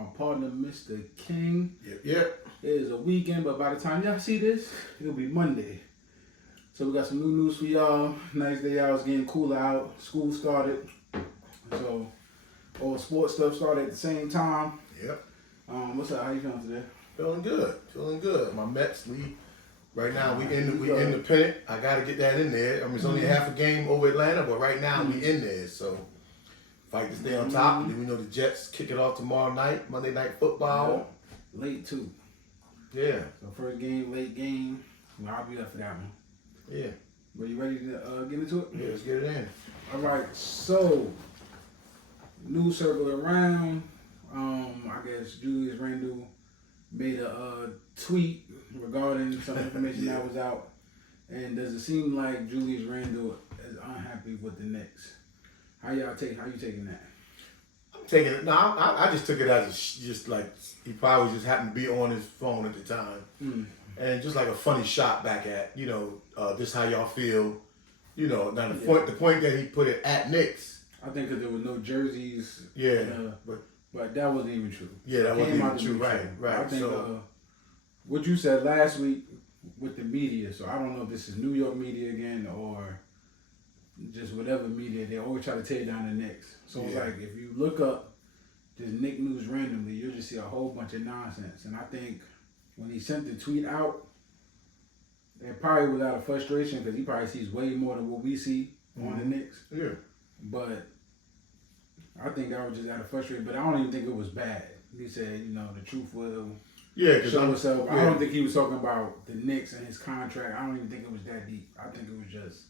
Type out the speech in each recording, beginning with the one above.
my partner, Mr. King. Yep. It is a weekend, but by the time y'all see this, it'll be Monday. So we got some new news for y'all. Nice day out. It's getting cooler out. School started. So all sports stuff started at the same time. Yep. What's up? How you feeling today? Feeling good. My Mets lead. Right now we independent. I gotta get that in there. I mean, it's only half a game over Atlanta, but right now we in there. So fight to stay on top. And then we know the Jets kick it off tomorrow night, Monday Night Football. Yeah. Late too. Yeah. So first game, late game. Well, I'll be up for that one. Yeah. Are you ready to get into it? Yeah, let's get it in. All right. So news circle around. I guess Julius Randle made a tweet regarding some information that was out. And does it seem like Julius Randle is unhappy with the Knicks? How you taking that? I'm taking it. No, I just took it as just like he probably just happened to be on his phone at the time, and just like a funny shot back at this how y'all feel, Now the point that he put it at Knicks. I think because there was no jerseys. Yeah, but that wasn't even true. Yeah, that wasn't even true. Right. I think what you said last week with the media. So I don't know if this is New York media again or just whatever media. They always try to tear down the Knicks. So it's like if you look up this Knick news randomly, you'll just see a whole bunch of nonsense. And I think when he sent the tweet out, it probably was out of frustration because he probably sees way more than what we see on the Knicks. Yeah. But I think that was just out of frustration. But I don't even think it was bad. He said, the truth will show itself. I don't think he was talking about the Knicks and his contract. I don't even think it was that deep. I think it was just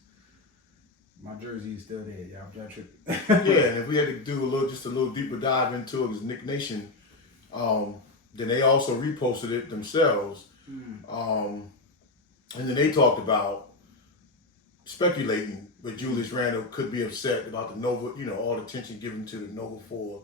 my jersey is still there. Y'all tripping. Yeah, and if we had to do a little deeper dive into it as Knick Nation, then they also reposted it themselves. And then they talked about speculating that Julius Randle could be upset about the Nova, all the attention given to the Nova 4,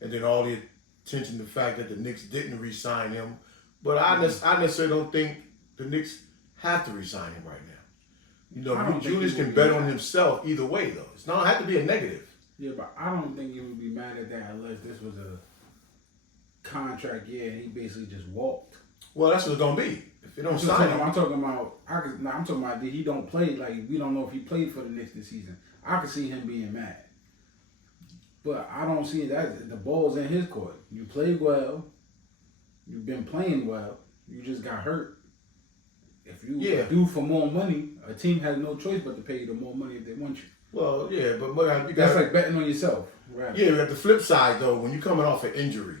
and then all the attention to the fact that the Knicks didn't re-sign him. But I necessarily don't think the Knicks have to re-sign him right now. Julius can bet on himself either way, though. It's not have to be a negative. Yeah, but I don't think he would be mad at that unless this was a contract year and he basically just walked. Well, that's what it's gonna be. If they don't sign him, I'm talking about he don't play. Like we don't know if he played for the Knicks this season. I could see him being mad, but I don't see that the ball's in his court. You played well. You've been playing well. You just got hurt. If you do for more money, a team has no choice but to pay you the more money if they want you. Well, yeah, but that's like betting on yourself. Right? Yeah, at the flip side though, when you're coming off an injury,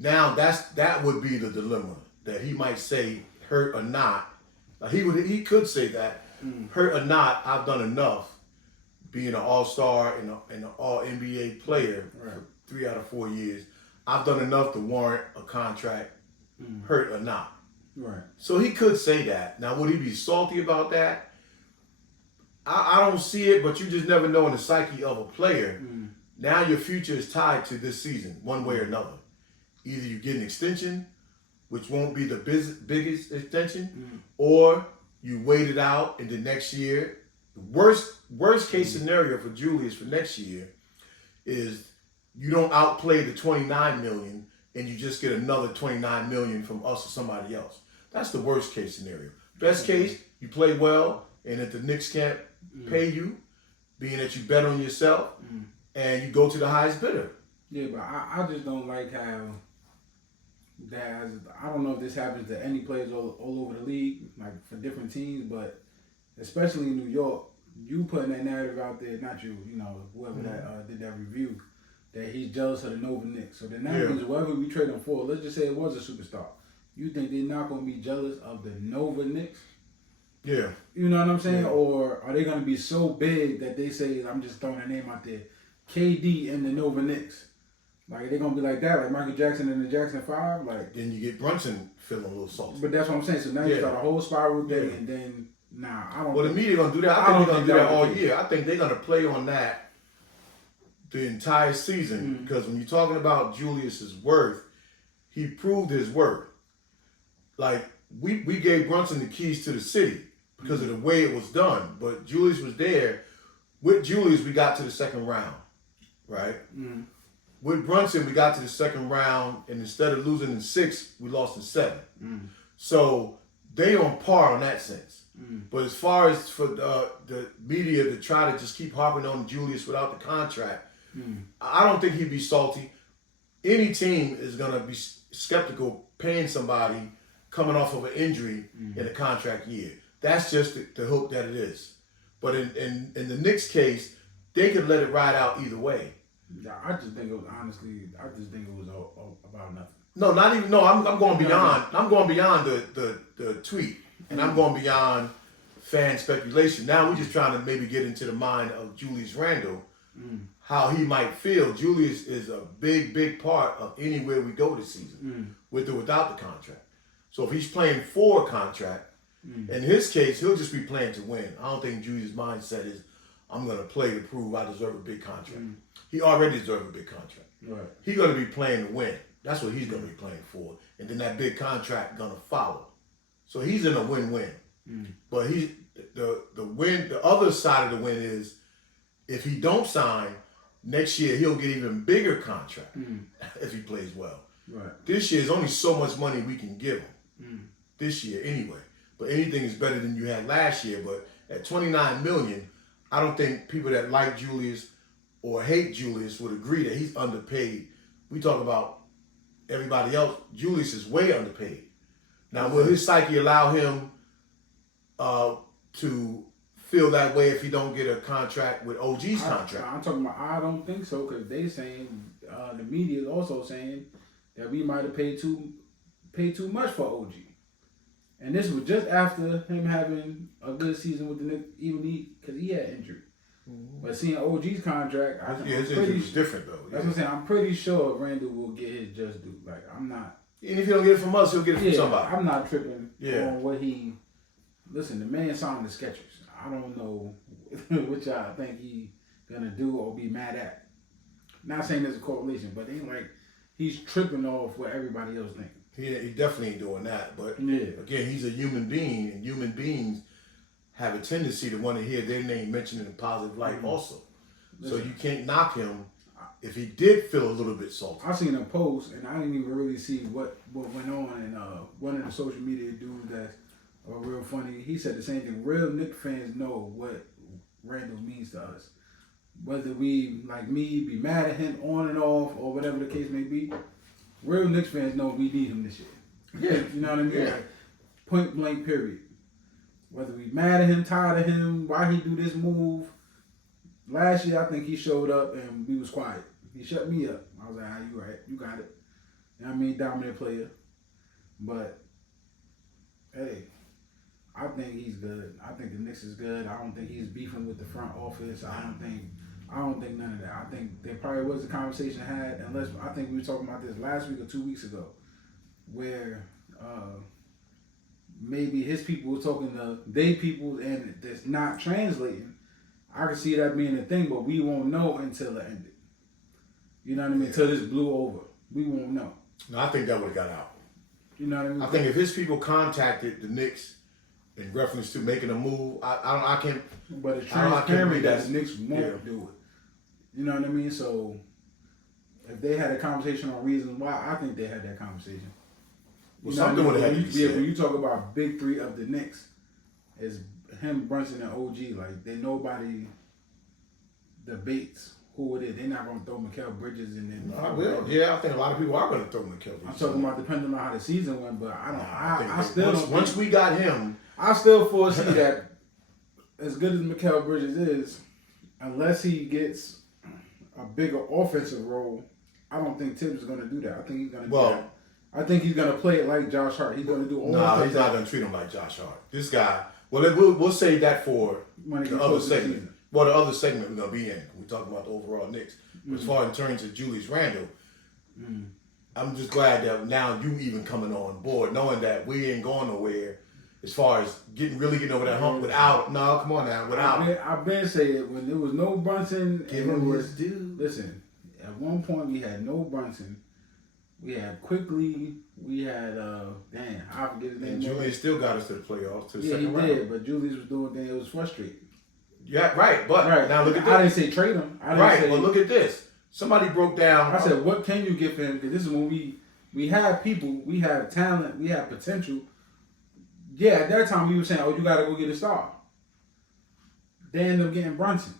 now that would be the dilemma that he might say, hurt or not. He could say that, hurt or not, I've done enough being an all-star and an all-NBA player for 3 out of 4 years. I've done enough to warrant a contract, hurt or not. Right. So he could say that. Now, would he be salty about that? I don't see it, but you just never know in the psyche of a player. Now your future is tied to this season, one way or another. Either you get an extension, which won't be the biggest extension, or you wait it out in the next year. The worst case scenario for Julius for next year is you don't outplay the $29 million and you just get another $29 million from us or somebody else. That's the worst case scenario. Best case, you play well, and if the Knicks can't pay you, being that you bet on yourself, and you go to the highest bidder. Yeah, but I just don't like how I don't know if this happens to any players all over the league, like for different teams, but especially in New York, you putting that narrative out there, not you, whoever that did that review, that he's jealous of the Nova Knicks. So the means whoever we trade him for, let's just say it was a superstar. You think they're not going to be jealous of the Nova Knicks? Yeah. You know what I'm saying? Yeah. Or are they going to be so big that they say, I'm just throwing a name out there, KD and the Nova Knicks? Like, they're going to be like that, like Michael Jackson and the Jackson 5? Like, then you get Brunson feeling a little salty. But that's what I'm saying. So now you start a whole spiral thing, and then, I don't Well, the media going to do that. I think they're going to do that all year. I think they're going to play on that the entire season, because when you're talking about Julius's worth, he proved his worth. Like, we gave Brunson the keys to the city because of the way it was done, but Julius was there. With Julius, we got to the second round, right? with Brunson, we got to the second round, and instead of losing in 6, we lost in 7. So they on par in that sense. But as far as for the media to try to just keep harping on Julius without the contract, I don't think he'd be salty. Any team is going to be skeptical paying somebody coming off of an injury in a contract year. That's just the hope that it is. But in the Knicks case, they could let it ride out either way. Yeah, I just think it was all about nothing. No, not even. No, I'm going beyond. I'm going beyond the tweet, and I'm going beyond fan speculation. Now we're just trying to maybe get into the mind of Julius Randle, how he might feel. Julius is a big part of anywhere we go this season, with or without the contract. So if he's playing for a contract, in his case, he'll just be playing to win. I don't think Julius' mindset is, I'm going to play to prove I deserve a big contract. He already deserves a big contract. Right. He's going to be playing to win. That's what he's going to be playing for. And then that big contract going to follow. So he's in a win-win. But the other side of the win is if he don't sign, next year he'll get even bigger contract if he plays well. Right. This year is only so much money we can give him. This year anyway. But anything is better than you had last year. But at $29 million, I don't think people that like Julius or hate Julius would agree that he's underpaid. We talk about everybody else. Julius is way underpaid. Now, will his psyche allow him to feel that way if he don't get a contract with OG's contract? I'm talking about, I don't think so, because they saying, the media is also saying that we might have paid too much for OG. And this was just after him having a good season with the Knicks, even because he had injury. But seeing OG's contract, his injury was different though. That's what I'm saying. I'm pretty sure Randle will get his just due. Like, I'm not. And if he don't get it from us, he'll get it from somebody. I'm not tripping on what he. Listen, the man signed the Skechers. I don't know what y'all think he gonna do or be mad at. Not saying there's a correlation, but it ain't like he's tripping off what everybody else thinks. He definitely ain't doing that. But again, he's a human being, and human beings have a tendency to want to hear their name mentioned in a positive light also. Listen, so you can't knock him if he did feel a little bit salty. I seen a post, and I didn't even really see what went on, and one of the social media dudes that's real funny, he said the same thing. Real Knicks fans know what Randle means to us. Whether we, like me, be mad at him on and off, or whatever the case may be, real Knicks fans know we need him this year. Yeah. You know what I mean? Yeah. Like, point blank, period. Whether we mad at him, tired of him, why he do this move. Last year, I think he showed up and we was quiet. He shut me up. I was like, you right, you got it. You know what I mean? Dominant player. But, hey, I think he's good. I think the Knicks is good. I don't think he's beefing with the front office. I don't think none of that. I think there probably was a conversation had, unless I think we were talking about this last week or 2 weeks ago, where maybe his people were talking to they people and it's not translating. I can see that being a thing, but we won't know until it ended. You know what I mean? Until this blew over. We won't know. No, I think that would have got out. You know what I mean? I think if his people contacted the Knicks in reference to making a move, I can't. But it's transparent that the Knicks won't do it. You know what I mean? So if they had a conversation on reasons why, I think they had that conversation. Well, something would have had to be said. When you talk about big three of the Knicks, it's him, Brunson, and OG. Like, nobody debates who it is. They're not going to throw Mikal Bridges in there. I will. Yeah, I think a lot of people are going to throw Mikal Bridges. I'm talking about depending on how the season went, but I still don't. Once we got him, I still foresee that as good as Mikal Bridges is, unless he gets a bigger offensive role, I don't think Tibbs is going to do that. I think he's going to do that. I think he's going to play it like Josh Hart. He's going to do all no, he's not going to treat him like Josh Hart. This guy, we'll save that for the other segment. Well, the other segment we're going to be in. We're talking about the overall Knicks. But as far in terms of Julius Randle, I'm just glad that now you even coming on board, knowing that we ain't going nowhere as far as getting over that hump without. No, come on now, without. I've been saying when there was no Brunson. Give him his due. Listen, at one point we had no Brunson. We had Quickly. We had I forget his name. And Julius still got us to the playoffs, to the second round. Yeah, he did. But Julius was doing things. It was frustrating. Yeah, right. But now look at this. I didn't say trade him. But look at this. Somebody broke down. I said, what can you get for him? Because this is when we have people, we have talent, we have potential. Yeah, at that time we were saying, oh, you got to go get a star. They end up getting Brunson.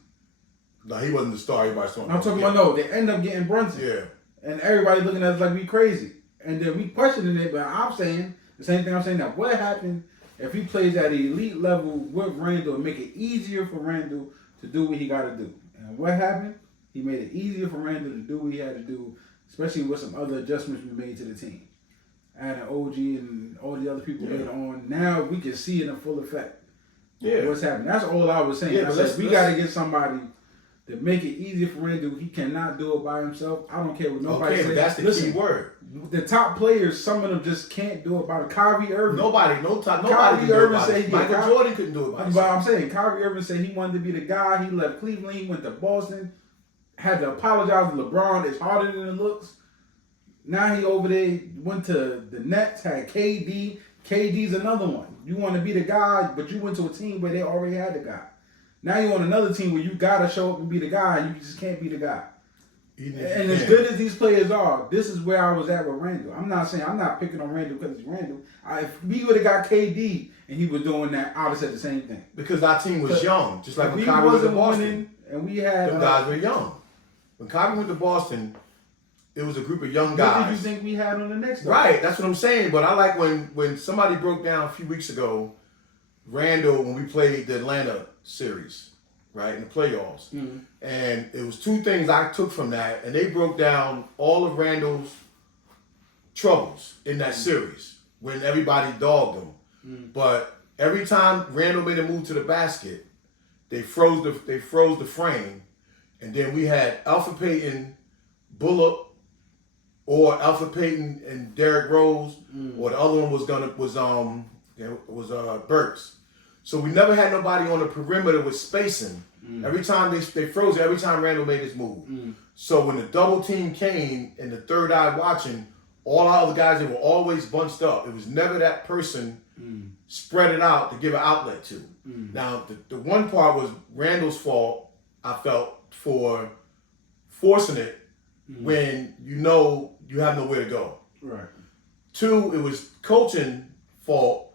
No, he wasn't the star. Everybody saw him. I'm talking about, no, they end up getting Brunson. Yeah. And everybody looking at us like we crazy. And then we questioning it, but I'm saying the same thing I'm saying now. What happened if he plays at an elite level with Randle and make it easier for Randle to do what he got to do? And what happened? He made it easier for Randle to do what he had to do, especially with some other adjustments we made to the team. Adding OG and all the other people later on. Now we can see it in full effect. Yeah. What's happening. That's all I was saying. Yeah, I said, we got to get somebody to make it easier for Randle. He cannot do it by himself. I don't care what nobody says. But that's the key word. The top players, some of them just can't do it by Kyrie Irving. Nobody can Kyrie do it Irving by said Michael Jordan couldn't do it by himself. But I'm saying Kyrie Irving said he wanted to be the guy. He left Cleveland. He went to Boston. Had to apologize to LeBron. It's harder than it looks. Now he over there went to the Nets. Had KD. KD's another one. You want to be the guy, but you went to a team where they already had the guy. Now you're on another team where you gotta show up and be the guy, and you just can't be the guy. And as good as these players are, this is where I was at with Randle. I'm not picking on Randle because it's Randle. If we would have got KD and he was doing that, I would have said the same thing. Because our team was young, just like when he Kyrie went to wasn't Boston. winning, and we had them guys were young. When Koffee went to Boston, it was a group of young guys. What did you think we had on the next? Right, that's what I'm saying. But I like when somebody broke down a few weeks ago, Randle, when we played the Atlanta series, right, in the playoffs. Mm-hmm. And it was two things I took from that, and they broke down all of Randle's troubles in that series when everybody dogged him. Mm-hmm. But every time Randle made a move to the basket, they froze the frame, and then we had Alpha Payton, Bullock, or Alpha Payton and Derrick Rose, or the other one was Burks. So we never had nobody on the perimeter with spacing. Every time they froze it, every time Randle made his move. So when the double team came and the third eye watching, all our other guys, they were always bunched up. It was never that person spread it out to give an outlet to. Now, the one part was Randle's fault, I felt, for forcing it when you know you have nowhere to go. Right. Two, it was coaching fault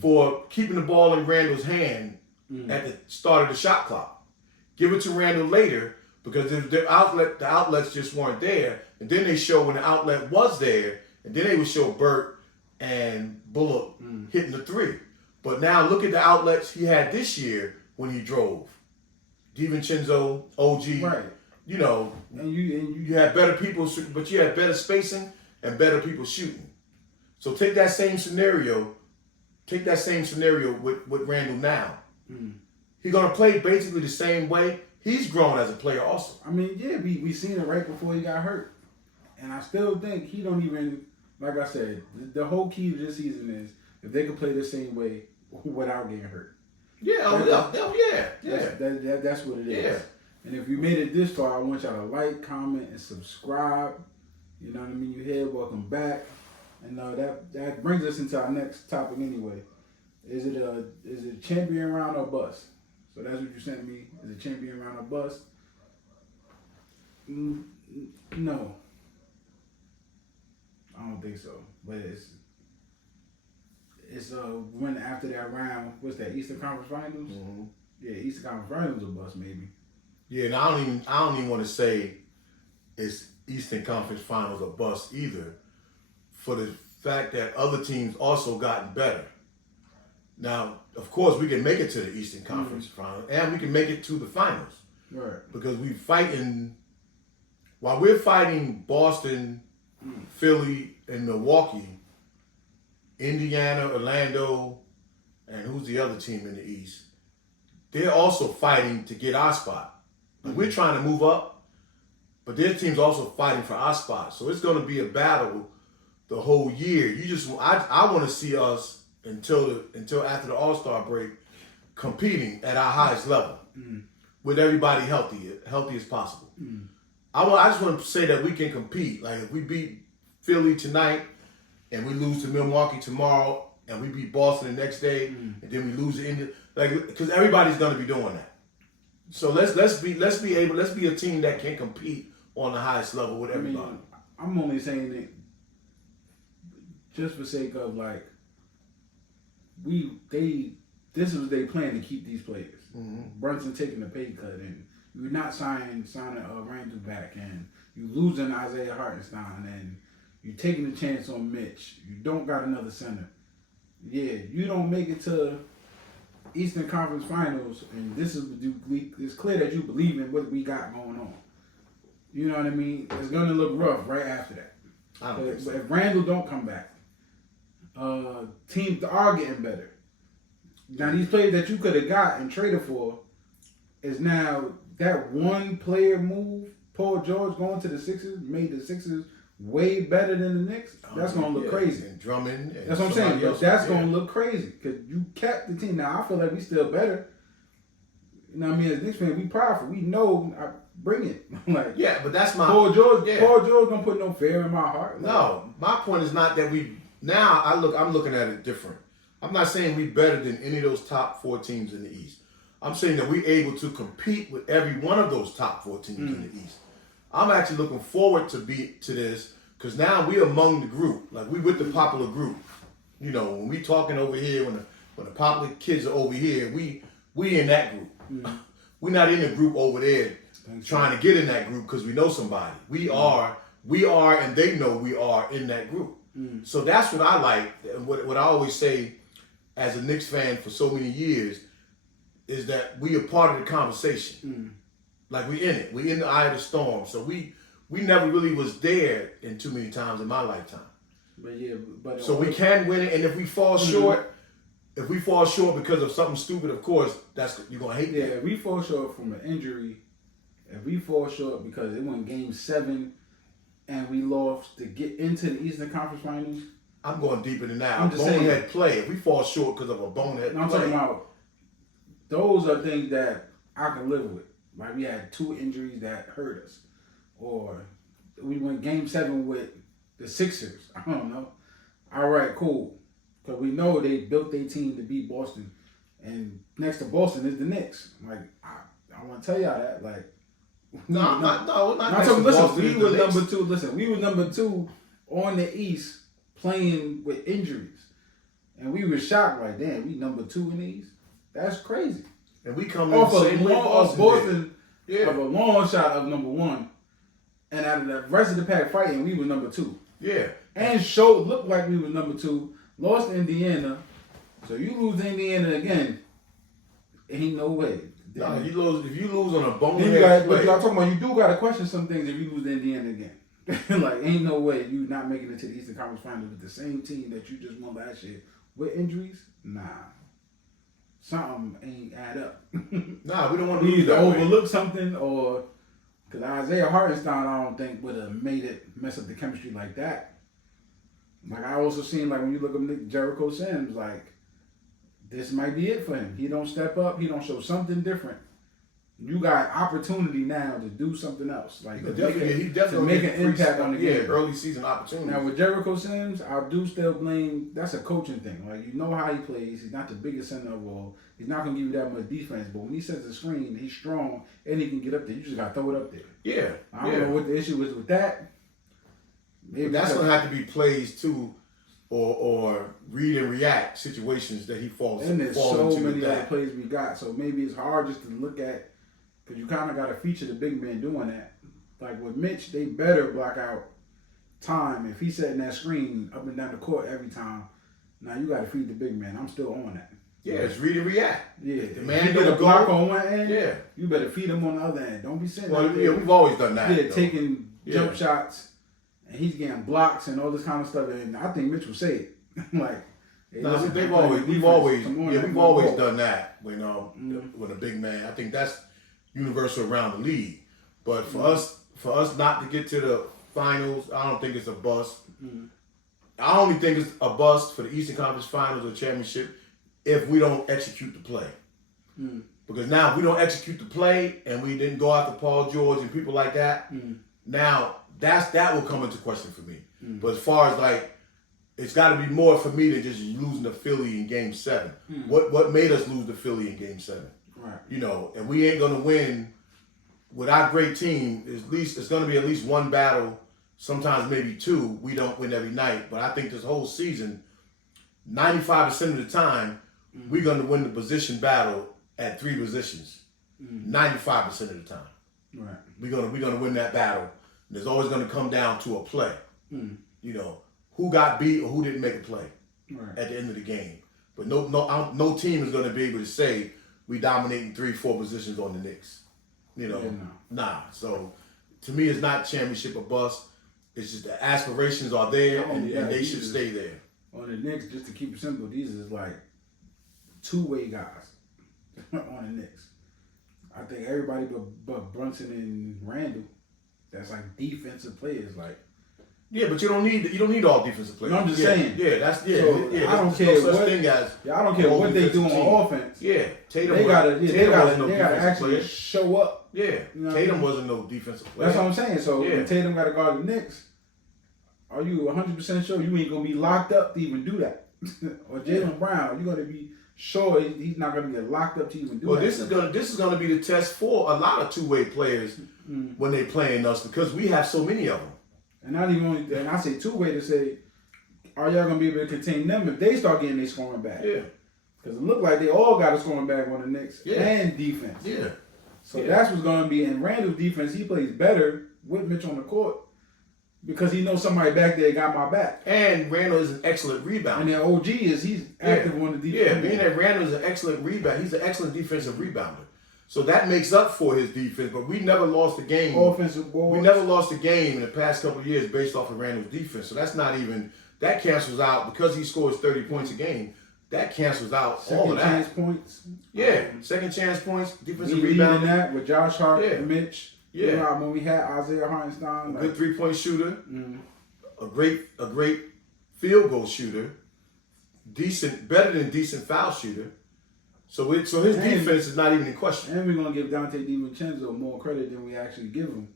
for keeping the ball in Randle's hand at the start of the shot clock. Give it to Randle later because the outlets just weren't there. And then they show when the outlet was there, and then they would show Burt and Bullock hitting the three. But now look at the outlets he had this year when he drove. DiVincenzo, OG, right. You know, and you had better people, but you had better spacing and better people shooting. So take that same scenario with Randle now. He's gonna play basically the same way. He's grown as a player also. I mean, yeah, we seen it right before he got hurt, and I still think he don't even, like I said, the whole key to this season is if they can play the same way without getting hurt. Yeah, That's what it is. Yeah. And if you made it this far, I want y'all to like, comment, and subscribe. You know what I mean? You here, welcome back. And that brings us into our next topic anyway. Is it champion round or bust? So that's what you sent me. Is it champion round or bust? No. I don't think so. But it's when after that round, what's that, Eastern Conference Finals? Mm-hmm. Yeah, Eastern Conference Finals or bust maybe. Yeah, and I don't even want to say it's Eastern Conference Finals or bust either, for the fact that other teams also gotten better. Now, of course, we can make it to the Eastern Conference Finals, and we can make it to the finals. Right. Because while we're fighting Boston, Philly, and Milwaukee, Indiana, Orlando, and who's the other team in the East, they're also fighting to get our spot. We're trying to move up, but their team's also fighting for our spot. So it's going to be a battle the whole year. I want to see us until after the All-Star break competing at our highest level with everybody healthy as possible. I just want to say that we can compete. Like if we beat Philly tonight and we lose to Milwaukee tomorrow and we beat Boston the next day and then we lose to India, because everybody's going to be doing that. So let's be a team that can compete on the highest level with everybody. I'm only saying it just for sake of like this is they plan to keep these players. Mm-hmm. Brunson taking a pay cut, and you're not signing Randle back, and you losing Isaiah Hartenstein, and you're taking a chance on Mitch. You don't got another center. Yeah, you don't make it to Eastern Conference Finals, and it's clear that you believe in what we got going on. You know what I mean? It's gonna look rough right after that. I don't think so. But if Randle don't come back, teams are getting better. Now these players that you could have got and traded for is now that one player move. Paul George going to the Sixers made the Sixers way better than the Knicks. That's gonna look crazy. And Drummond. And that's what I'm saying. But that's gonna look crazy because you kept the team. Now I feel like we still better. You know what I mean? As Knicks fans, we proudful. We know. Bring it. Like, yeah, but that's my Paul George. Yeah. Paul George don't put no fear in my heart. Like, no, my point is not that we. Now I'm looking at it different. I'm not saying we better than any of those top 4 teams in the East. I'm saying that we're able to compete with every one of those top 4 teams in the East. I'm actually looking forward to this because now we're among the group. Like we with the popular group. You know, when we talking over here, when the popular kids are over here, we in that group. We're not in the group over there trying to get in that group because we know somebody. We are, and they know we are in that group. So that's what I like. What I always say as a Knicks fan for so many years is that we are part of the conversation. Like we in it. We in the eye of the storm. So we never really was there in too many times in my lifetime. But so we can win it, and if we fall short, because of something stupid, of course, you're gonna hate that. Yeah, if we fall short from an injury, if we fall short because it went Game 7 and we lost to get into the Eastern Conference Finals. I'm going deeper than that. I'm just bonehead play. If we fall short because of a bonehead play. I'm talking about those are things that I can live with. Like we had 2 injuries that hurt us. Or we went Game 7 with the Sixers. I don't know. All right, cool. Because we know they built their team to beat Boston. And next to Boston is the Knicks. Like, I want to tell y'all that. Like, not talking, listen, we were number 2. Listen, we were number 2 on the East playing with injuries. And we were shocked, like, damn, we number 2 in the East? That's crazy. And we come in the same way Boston of a long shot of number 1. And out of the rest of the pack fighting, we were number 2. Yeah. And looked like we were number 2. Lost to Indiana. So you lose to Indiana again, ain't no way. No, if you lose on a bonehead play. But y'all talking about you do got to question some things if you lose to Indiana again. Like, ain't no way you not making it to the Eastern Conference Finals with the same team that you just won last year. With injuries? Nah. Something ain't add up. Nah, we don't want to lose. Either overlook something or... Because Isaiah Hartenstein, I don't think, would have mess up the chemistry like that. Like, I also seen, like, when you look at Jericho Sims, like, this might be it for him. He don't step up. He don't show something different. You got opportunity now to do something else. Like, to make an impact on the game. Yeah, early season opportunity. Now, with Jericho Sims, I do still blame, that's a coaching thing. Like, you know how he plays. He's not the biggest center of all. He's not going to give you that much defense. But when he sets the screen, he's strong, and he can get up there. You just got to throw it up there. Yeah. I don't know what the issue is with that. Maybe that's going to have to be plays, too, or read and react situations that he falls into. And there's so many other plays we got. So maybe it's hard just to look at, because you kind of got to feature the big man doing that. Like with Mitch, they better block out time. If he's setting that screen up and down the court every time, now you got to feed the big man. I'm still on that. Yeah, it's read and react. Yeah, the man you get a block on one end. Yeah, you better feed him on the other end. Don't be sitting. Well, yeah, we've always done that. Yeah, taking jump shots, and he's getting blocks and all this kind of stuff. And I think Mitch will say it. Like, hey, no, we've always done that when a big man. I think that's universal around the league. But for us not to get to the finals, I don't think it's a bust. I only think it's a bust for the Eastern Conference Finals or championship if we don't execute the play. Because now if we don't execute the play and we didn't go after Paul George and people like that, now that will come into question for me. But as far as like, it's got to be more for me than just losing to Philly in Game 7. What made us lose to Philly in Game 7? Right. You know, and we ain't gonna win with our great team, it's going to be at least one battle, sometimes maybe two. We don't win every night, but I think this whole season, 95% of the time, we're going to win the position battle at 3 positions. 95% of the time, right? We're gonna win that battle. There's always going to come down to a play. You know, who got beat or who didn't make a play at the end of the game. But no team is going to be able to say we dominating 3-4 positions on the Knicks. You know, nah. So to me, it's not championship or bust. It's just the aspirations are there, and they should stay there. On the Knicks, just to keep it simple, these is like two-way guys on the Knicks. I think everybody but Brunson and Randle, that's like defensive players. Like, yeah, but you don't need all defensive players. No, I'm just saying. Yeah, that's So I don't care I don't care what they do on offense. Yeah, Tatum. They gotta actually player. show up. Yeah, You know Tatum wasn't no defensive player. That's what I'm saying. So when Tatum got to guard the Knicks, are you 100% sure you ain't gonna be locked up to even do that? Or Jalen Brown, are you gonna be sure he's not gonna be locked up to even do that? Well, this is gonna be the test for a lot of two-way players when they playing us, because we have so many of them. And not even only, and I say two-way to say, are y'all gonna be able to contain them if they start getting their scoring back? Yeah. Because it looked like they all got a scoring back on the Knicks and defense. Yeah. So that's what's gonna be. And Randall's defense, he plays better with Mitch on the court because he knows somebody back there got my back. And Randle is an excellent rebounder. And then OG he's active on the defense. Yeah, being that Randle is an excellent rebounder, he's an excellent defensive rebounder. So that makes up for his defense. But we never lost a game. Offensive boards. We never lost a game in the past couple of years based off of Randle's defense. So that's not even, that cancels out, because he scores 30 points a game. That cancels out all of that. Second chance points. Yeah, second chance points, defensive We rebound. that with Josh Hart and Mitch. Yeah. You know, when we had Isaiah Hartenstein. Good 3-point shooter. A great field goal shooter. Better than decent foul shooter. So his defense is not even in question. And we're going to give Dante DiVincenzo more credit than we actually give him.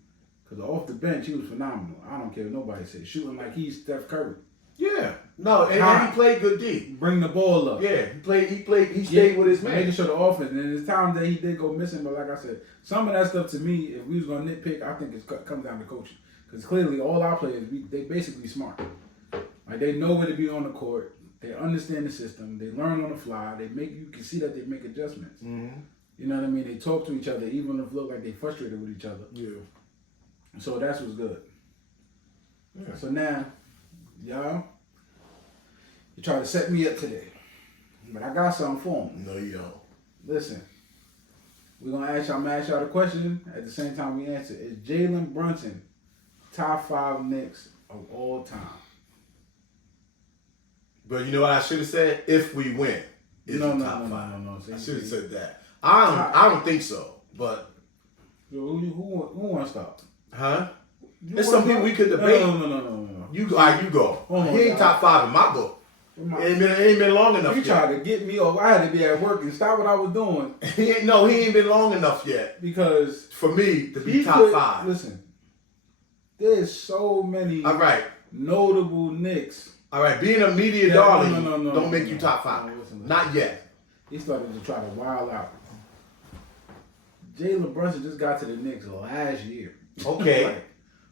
Because off the bench, he was phenomenal. I don't care what nobody says. Shooting like he's Steph Curry. Yeah. No, and he played good D. Bring the ball up. Yeah, he stayed with his man. Making sure the offense. And there's times that he did go missing, but like I said, some of that stuff to me, if we was going to nitpick, I think it comes down to coaching. Because clearly all our players, they basically smart. Like they know where to be on the court. They understand the system. They learn on the fly. You can see that they make adjustments. Mm-hmm. You know what I mean? They talk to each other, even if it look like they frustrated with each other. Yeah. So that's what's good. Yeah. So now, y'all, you try to set me up today. But I got something for them. No, you don't. Listen, I'm going to ask y'all the question at the same time we answer. Is Jalen Brunson top 5 Knicks of all time? But you know what I should have said? If we win, it's top 5. No. I should have said that. I don't think so. But who wants to start? Huh? There's some people we could debate. No. You go. He ain't top 5 in my book. It ain't been long enough. You yet. tried to get me off. I had to be at work and stop what I was doing. He ain't been long enough yet. Because for me to be top 5. Listen, there's so many notable Knicks. All right, being a media darling don't make you top 5. Listen. Not yet. He started to try to wild out. Jalen Brunson just got to the Knicks last year. Okay.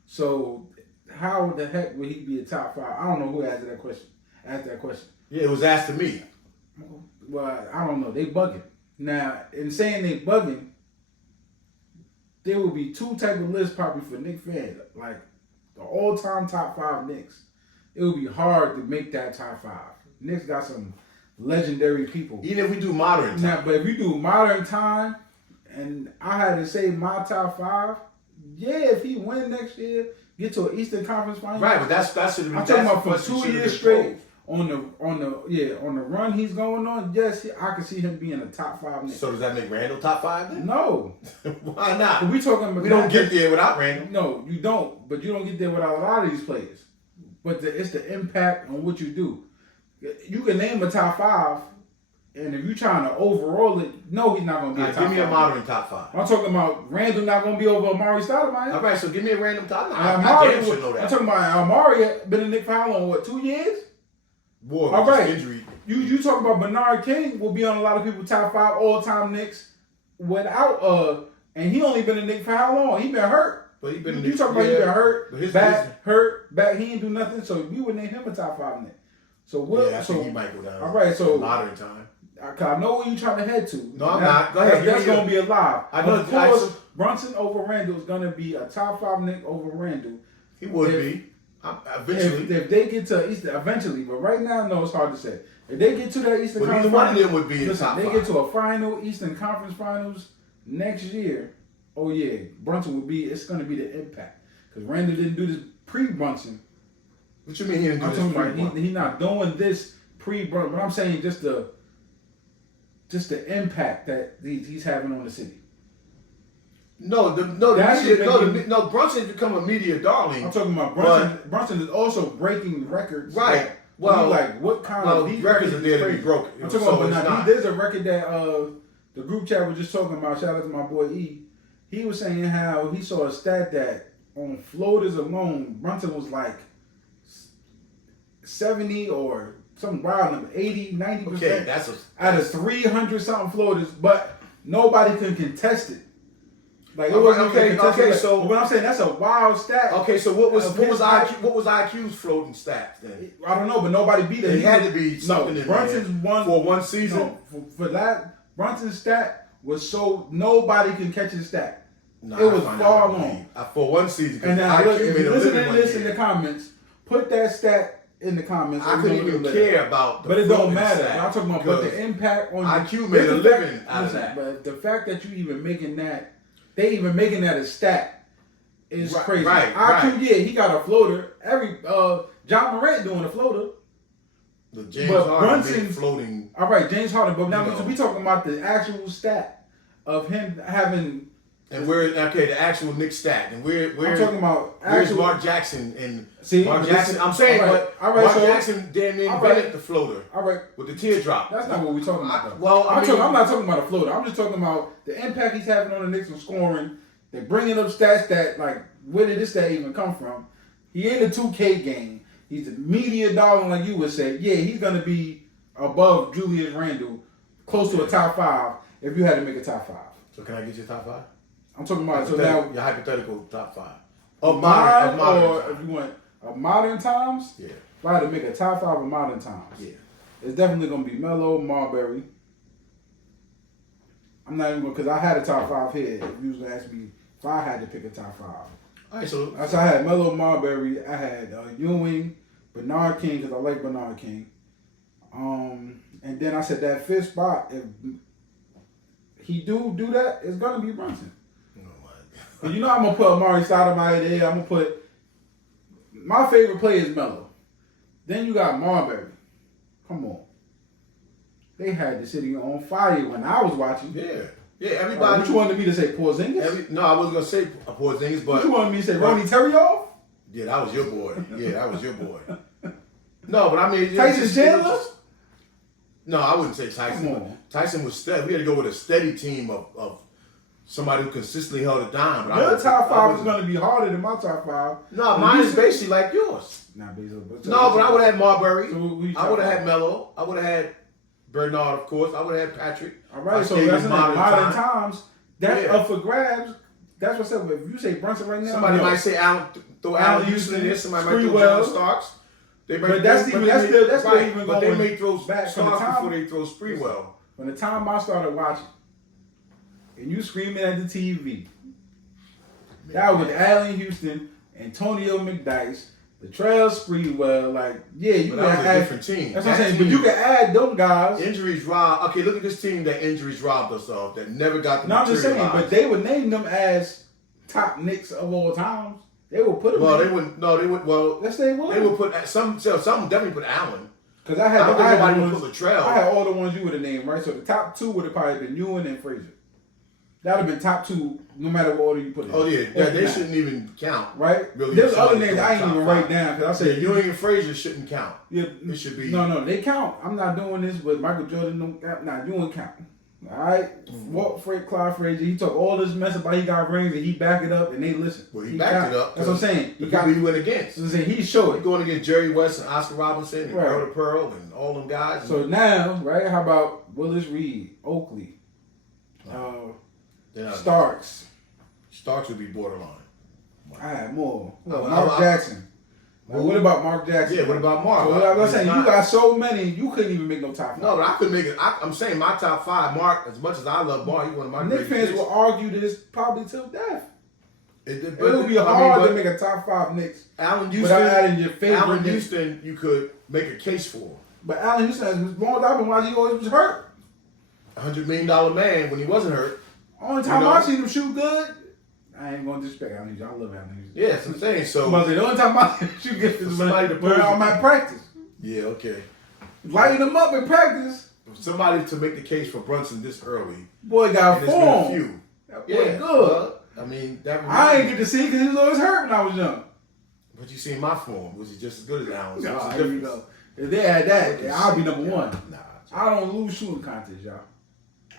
So how the heck would he be a top 5? I don't know who asked that question. Yeah, it was asked to me. Well, I don't know. They bugging. Now, in saying they bugging, there will be 2 type of lists probably for Knicks fans. Like the all-time top 5 Knicks. It would be hard to make that top 5. Knicks got some legendary people. Even if we do modern time. Now, but if you do modern time, and I had to say my top 5, if he win next year, get to an Eastern Conference final. Right, but that should be. I'm talking about for 2 years straight on the run he's going on. Yes, I can see him being a top 5 Knicks. So does that make Randle top 5 then? No. Why not? But we talking about. We don't get there without Randle. No, you don't. But you don't get there without a lot of these players. But it's the impact on what you do. You can name a top 5, and if you're trying to overall it, no, he's not going to be a top 5. Give me a modern top 5. I'm talking about Randle not going to be over Amari Stoudemire. All right, so give me a random top 5. I damn sure know that. I'm talking about Amari been a Knick for how long? 2 years? Boy, all right. Injury. You talk about Bernard King will be on a lot of people's top 5 all-time Knicks without And he only been a Knick for how long? He been hurt. But he been. You talking about he been hurt, but back. He ain't do nothing. So we would name him a top 5 Knick. So what? Yeah, I think he might go down. All right, so modern time. I know where you trying to head to. No, I'm not. Go ahead. That's gonna be a lie. I know. Of course, Brunson over Randle is gonna be a top 5 Knick over Randle. He would be eventually. If they get to Eastern eventually, but right now, no, it's hard to say. If they get to that Eastern Conference, either one of them would be in top 5. They get to a final Eastern Conference Finals next year. Oh yeah, Brunson would be. It's gonna be the impact because Randle didn't do this pre-Brunson. What you mean he didn't do this pre-Brunson? He's not doing this pre-Brunson. But I'm saying just the impact that he's having on the city. Brunson's become a media darling. I'm talking about Brunson. Brunson is also breaking records. Right. Well, like what kind of these records are there to be broken. I'm talking about, but now there's a record that the group chat was just talking about. Shout out to my boy E. He was saying how he saw a stat that on floaters alone, Brunson was like 70 or some wild number, 80, 90%. Okay, that's out of 300 something floaters, but nobody can contest it. Like it wasn't okay. So what I'm saying, that's a wild stat. Okay, so what was IQ's floating stats then? I don't know, but nobody beat it. It had to be something in Brunson's there won for one season. No, for that Brunson's stat was so nobody can catch his stat. Nah, it was far long for one season. And now look, if you listen to this in the comments, put that stat in the comments. I couldn't even care about the but it don't matter. Stat I'm talking about but the impact on IQ made a living out of that. But the fact that you even making that, they even making that a stat is crazy. IQ, yeah, he got a floater. Every John Morant doing a floater. The James Harden floating. All right, James Harden. But now we talking about the actual stat of him having. And the actual Knicks stat, and I'm talking about where's Mark Jackson and Mark Jackson. I'm saying, but Mark Jackson damn near invented the floater. All right, with the teardrop. That's not what we're talking about. I'm not talking about a floater. I'm just talking about the impact he's having on the Knicks and scoring. They're bringing up stats that where did this stat even come from? He in the 2K game. He's a media darling, like you would say. Yeah, he's gonna be above Julius Randle, close to a top 5 if you had to make a top 5. So can I get your top 5? I'm talking about now your hypothetical top 5 of modern or if you want modern times. Yeah, if I had to make a top 5 of modern times. Yeah, it's definitely gonna be Melo, Marbury. I'm not even going because I had a top 5 here. If you was gonna ask me if I had to pick a top 5. All right, so I had Melo, Marbury. I had Ewing, Bernard King because I like Bernard King. And then I said that 5th spot. If he do that, it's gonna be Brunson. You know I'm gonna put Amari Stoudemire there. I'm gonna put my favorite player is Melo. Then you got Marbury. Come on, they had the city on fire when I was watching. Yeah. Everybody. What you wanted me to say, Porzingis? No, I wasn't gonna say Porzingis, but what you wanted me to say, Ronnie Terryov? Yeah, that was your boy. No, but I mean Tyson Chandler. No, I wouldn't say Tyson. Tyson was steady. We had to go with a steady team of somebody who consistently held it down. But your top 5 is going to be harder than my top 5. No, mine is basically like yours. Not basically. But I would have had Marbury. So I would have had Melo. I would have had Bernard, of course. I would have had Patrick. All right, so that's modern times. That's up for grabs. That's what I said. But if you say Brunson right now, somebody might say throw Allen Houston in there. Somebody might throw John Starks. They may throw Starks before they throw Sprewell. From the time I started watching, and you screaming at the TV, that was Allen Houston, Antonio McDyess, Latrell Sprewell. You can add a different team. That's what I'm saying. But you can add them guys. Injuries robbed. Okay, look at this team that injuries robbed us of. That never got the. No, I'm just saying. But they would name them as top Knicks of all times. They would put them. Well, they wouldn't. No, they would. Well, yes, they would. They would put some. Some definitely put Allen. Because I had Latrell. I had all the ones you would have named, right? So the top 2 would have probably been Ewing and Frazier. That would have been top 2, no matter what order you put it. Oh yeah, they shouldn't even count, right? Really, there's other names I ain't even write down because I said Ewing and Frazier shouldn't count. Yeah, it should be. No, they count. I'm not doing this with Michael Jordan. No, Ewing count. All right, Clyde Frazier. He talk all this mess about he got rings and he back it up and they listen. Well, he backed it up. That's what I'm saying. He got who he went against. I'm saying he showed it. Going against Jerry West and Oscar Robertson and Earl to Pearl and all them guys. So now, right? How about Willis Reed, Oakley? Starks. Starks would be borderline. I had more. Mark Jackson. What about Mark Jackson? Yeah, what about Mark? So I was saying, you got so many, you couldn't even make no top 5. No, but I could make it. I'm saying my top 5. Mark, as much as I love Mark, he's one of my Knicks fans will argue this probably till death. It would be hard to make a top 5 Knicks Allen Houston, without adding your favorite. Allen Houston, you could make a case for. But Allen Houston, as long as I've been watching, he always was hurt. $100 million man when he wasn't hurt. Only time I seen him shoot good, I ain't gonna disrespect Allen Houston. I love Allen Houston. Yeah, that's what I'm saying. So the only time I see him shoot good is when I'm at practice. Yeah, okay. Lighting him up in practice. Somebody to make the case for Brunson this early. Boy got form. Few. That boy good. I mean, I ain't get to see because he was always hurt when I was young. But you seen my form. Was he just as good as Allen? Nah, you know. If they had that, I'll be number 1. Nah. I don't lose shooting contests, y'all.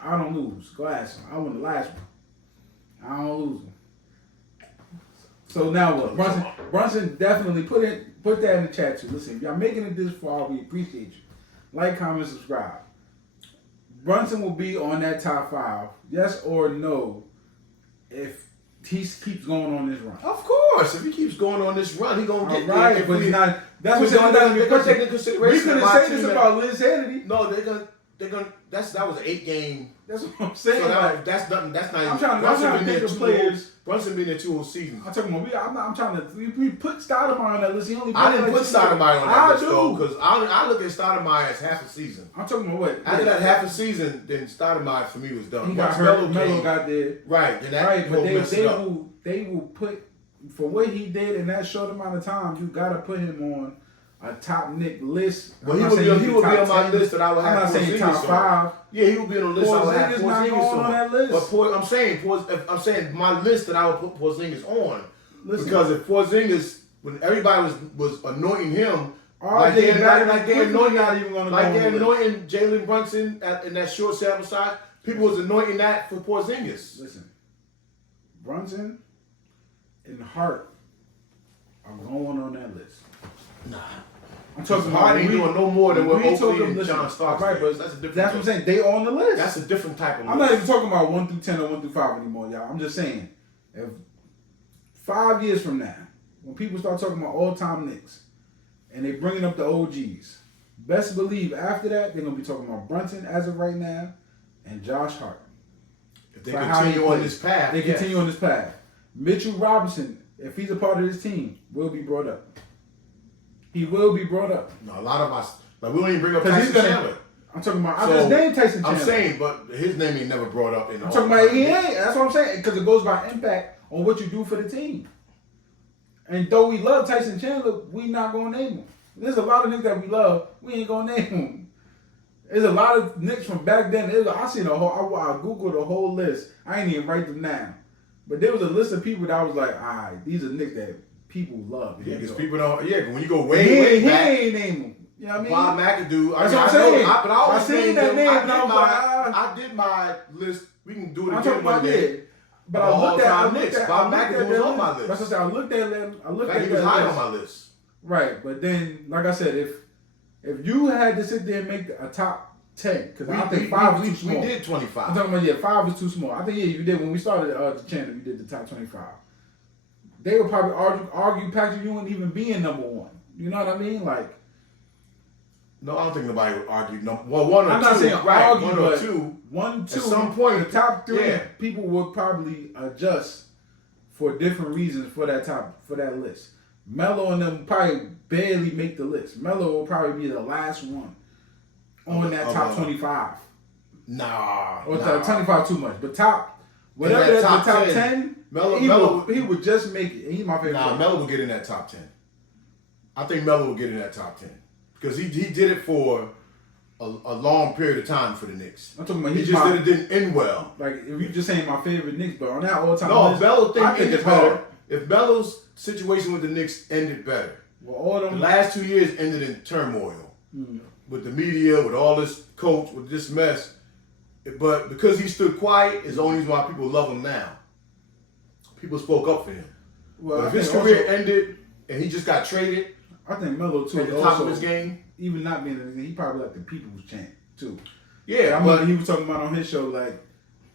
I don't lose. Go ask him. I won the last one. I don't lose them. So now what? Brunson definitely put that in the chat too. Listen, if y'all making it this far, we appreciate you. Like, comment, subscribe. Brunson will be on that top 5. Yes or no? If he keeps going on this run. Of course, if he keeps going on this run, he's gonna get right, there. But he's not. That's what they're gonna take into consideration. We couldn't say this about Liz Hannity. No, they're gonna. That was an 8-game. That's what I'm saying. So that's nothing. That's not. I'm trying to think of players. Brunson been in 2 whole seasons. I'm talking about. I'm trying to. We put Stoudemire on that list. He only. I didn't put Stoudemire on that list though, because I look at Stoudemire as half a season. I'm talking about what? After that half a season, then Stoudemire for me was done. He got hurt. Melo got there. Right. And that right, but they will put for what he did in that short amount of time. You got to put him on a top Knick list. Well, he would be on my list that I would have. I'm not saying top 5. Yeah, he would be on the list. I would have Porzingis on that list. But I'm saying my list that I would put Porzingis on. Listen, because if Porzingis, when everybody was anointing him, like they're anointing Jalen Brunson in that short sample size, people was anointing that for Porzingis. Listen, Brunson and Hart are going on that list. Nah. I'm talking about Hart ain't doing no more than what Oakley and John Starks right, but that's a different. That's what I'm saying. They on the list. That's a different type of list. I'm not even talking about 1 through 10 or 1 through 5 anymore, y'all. I'm just saying, if 5 years from now, when people start talking about all-time Knicks, and they bringing up the OGs, best believe after that they're gonna be talking about Brunson as of right now, and Josh Hart. If they continue on this path, continue on this path. Mitchell Robinson, if he's a part of this team, will be brought up. He will be brought up. No, a lot of us, like we don't even bring up Tyson Chandler. I'm talking about. I just named Tyson Chandler. I'm saying, but his name ain't never brought up in. I'm talking about he ain't. That's what I'm saying because it goes by impact on what you do for the team. And though we love Tyson Chandler, we not gonna name him. There's a lot of niggas that we love. We ain't gonna name him. There's a lot of Knicks from back then. I seen a whole. I googled the whole list. I ain't even write them down, but there was a list of people that I was like, all right, these are Knicks that people love. Yeah, because people don't. Yeah, when you go way back, he ain't name him. You know what I mean? Bob McAdoo. That's what I'm saying. But I seen that name. I did my list. We can do it again one day. But I looked at Bob McAdoo was on my list. That's what I said. I looked at him. He was high on my list. Right, but then, like I said, if you had to sit there and make a top 10, because I think 5 was too small. We did 25. I'm talking about 5 was too small. I think you did when we started the channel. You did the top 25. They would probably argue Patrick Ewing even being number 1. You know what I mean? Like. No, I don't think nobody would argue. No, well, 1 or 2. I'm not saying argue, 1 or 2. 1, 2. At some point, the top 3 people would probably adjust for different reasons for that list. Melo and them probably barely make the list. Melo will probably be the last one on that top 25. Or top 25 too much, but whatever that's the top 10. He would just make it. He's my favorite. Melo will get in that top 10. I think Melo will get in that top 10 because he did it for a long period of time for the Knicks. I'm talking about he just didn't end well. Like if you just saying my favorite Knicks, but on that all time. No, Melo ended better. If Melo's situation with the Knicks ended better, the last 2 years ended in turmoil with the media, with all this coach, with this mess. But because he stood quiet, is the only reason why people love him now. People spoke up for him. Well, but if his career ended and he just got traded, I think Melo too at the top of his game, even not being anything, he probably like the people's champ too. Yeah, I remember he was talking about on his show like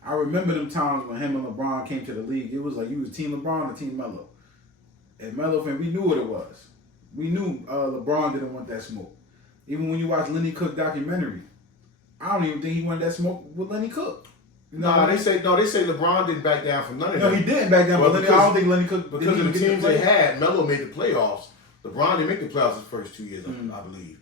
I remember them times when him and LeBron came to the league. It was like you was Team LeBron or Team Melo. And Melo fan, we knew what it was. We knew LeBron didn't want that smoke. Even when you watch Lenny Cook documentary, I don't even think he wanted that smoke with Lenny Cook. You know they say LeBron didn't back down from none of that. No, he didn't back down. But I don't think Lenny Cook because of the teams they had. Melo made the playoffs. LeBron didn't make the playoffs his first 2 years, I believe.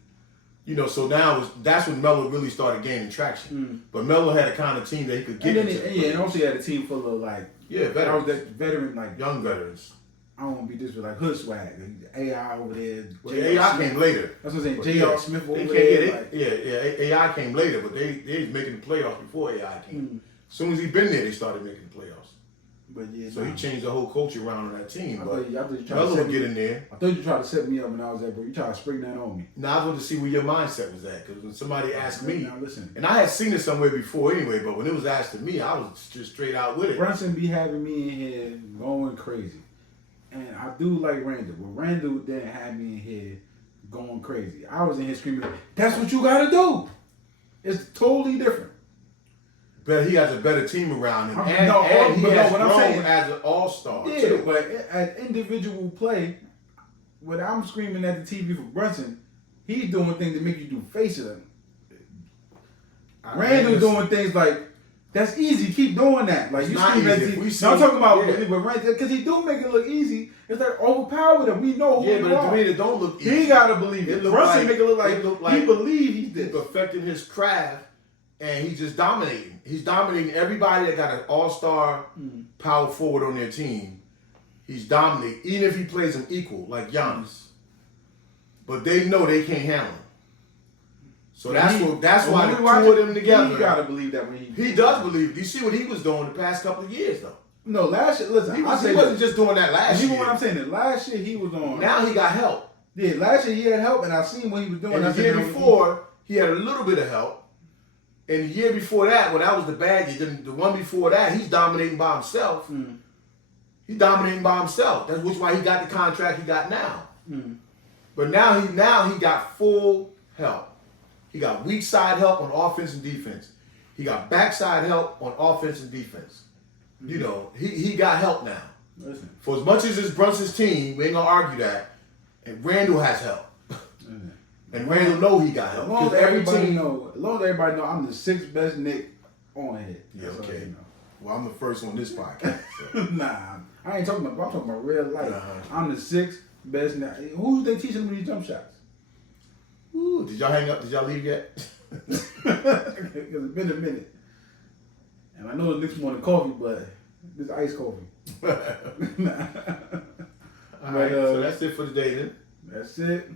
You know, so that's when Melo really started gaining traction. But Melo had a kind of team that he could get into. And also he had a team full of veteran, like young veterans. I don't want to be this with like hood swag. AI over there. Well, AI came later. That's what I'm saying. J.R. Smith over there. AI came later, but they was making the playoffs before AI came. As soon as he been there, they started making the playoffs. But yeah, so he changed the whole culture around on that team. I thought you Melo would get in there. I thought you tried to set me up when I was there, bro. You tried to spring that on me. Now I wanted to see where your mindset was at, because when somebody asked me, now listen, and I had seen it somewhere before anyway, but when it was asked to me, I was just straight out with it. Brunson be having me in here going crazy, and I do like Randle, but Randle didn't have me in here going crazy. I was in here screaming, "That's what you got to do." It's totally different. But he has a better team around him, and he has grown as an all-star. Yeah, too. But at individual play, when I'm screaming at the TV for Brunson, he's doing things that make you do face of them. Randall doing things like, that's easy, keep doing that. Like you scream at the TV. I'm talking about with Randall, because he do make it look easy. It's like overpower them. We know who but to me it don't look easy. He gotta believe it. Brunson make it look like he believe he's this. Perfecting his craft. And he's just dominating. He's dominating everybody that got an all-star power forward on their team. He's dominating, even if he plays them equal, like Giannis. But they know they can't handle him. So that's why the two of them together. You gotta believe that when he does believe it. You see what he was doing the past couple of years, though. No, last year, listen, he wasn't just doing that last year. Even what I'm saying, that last year he was on. Now he got help. Yeah, last year he had help, and I seen what he was doing. And the year before, he had a little bit of help. And the year before that, when that was the bad year, then the one before that, he's dominating by himself. He's dominating by himself. That's why he got the contract he got now. But now he got full help. He got weak side help on offense and defense. He got backside help on offense and defense. You know, he got help now. Listen. For as much as it's Brunson's team, we ain't gonna argue that. And Randle has help. And Randle know he got help. As long as everybody know, I'm the 6th best Knick on here. Yeah, okay. Well, I'm the first on this podcast. So. Nah, I ain't talking about. I'm talking about real life. I'm the 6th best Knick. Who they teaching them these jump shots? Ooh, did y'all hang up? Did y'all leave yet? Because it's been a minute, and I know the Knicks more than coffee, but this iced coffee. All right, so that's it for today then. That's it.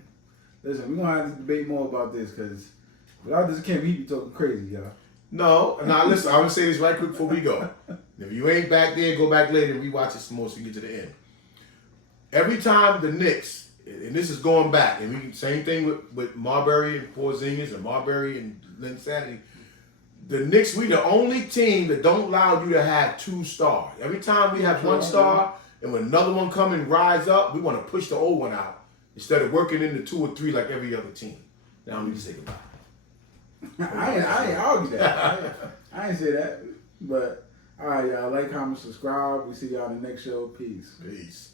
Listen, we're going to have to debate more about this, because without this camp, he be talking crazy, y'all. No, listen, I'm going to say this right quick before we go. If you ain't back there, go back later and rewatch it some more so you get to the end. Every time the Knicks, and this is going back, and same thing with Marbury and Porzingis and Marbury and Lynn Sanity, the Knicks, we the only team that don't allow you to have 2 stars. Every time we have 1 star, and when another one come and rise up, we want to push the old one out. Instead of working into 2 or 3 like every other team. Now I need to say goodbye. I ain't argue that. I ain't say that. But, all right, y'all. Like, comment, subscribe. We see y'all in the next show. Peace. Peace.